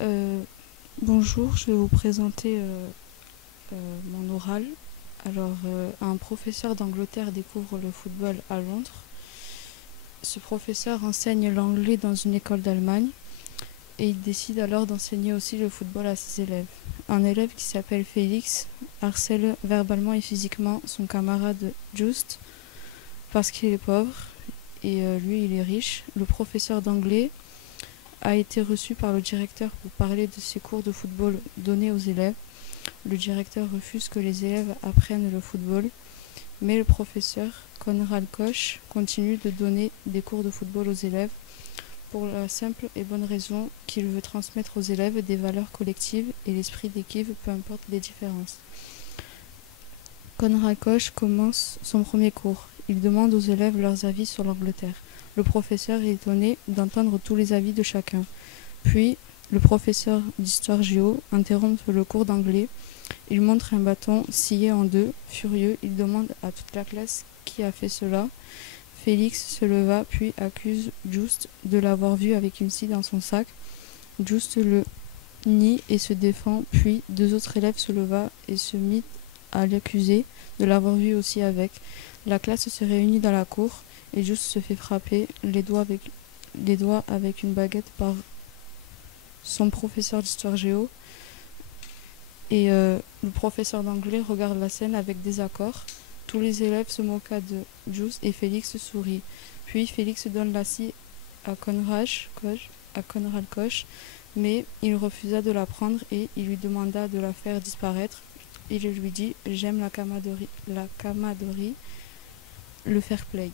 Euh, Bonjour, je vais vous présenter mon oral. Un professeur d'Angleterre découvre le football à Londres. Ce professeur enseigne l'anglais dans une école d'Allemagne et il décide alors d'enseigner aussi le football à ses élèves. Un élève qui s'appelle Félix harcèle verbalement et physiquement son camarade Just parce qu'il est pauvre et lui il est riche. Le professeur d'anglais a été reçu par le directeur pour parler de ses cours de football donnés aux élèves. Le directeur refuse que les élèves apprennent le football, mais le professeur Konrad Koch continue de donner des cours de football aux élèves pour la simple et bonne raison qu'il veut transmettre aux élèves des valeurs collectives et l'esprit d'équipe, peu importe les différences. Konrad Koch commence son premier cours. Il demande aux élèves leurs avis sur l'Angleterre. Le professeur est étonné d'entendre tous les avis de chacun. Puis, le professeur d'histoire géo interrompt le cours d'anglais. Il montre un bâton scié en deux. Furieux, il demande à toute la classe qui a fait cela. Félix se leva puis accuse Just de l'avoir vu avec une scie dans son sac. Just le nie et se défend, puis deux autres élèves se leva et se mit à l'accuser de l'avoir vu aussi avec. La classe se réunit dans la cour et Just se fait frapper les doigts avec une baguette par son professeur d'histoire géo. Le professeur d'anglais regarde la scène avec désaccord. Tous les élèves se moquent de Just et Félix sourit. Puis Félix donne la scie à Konrad Koch, mais il refusa de la prendre et il lui demanda de la faire disparaître. Il lui dit « J'aime la camaraderie, le fair play ».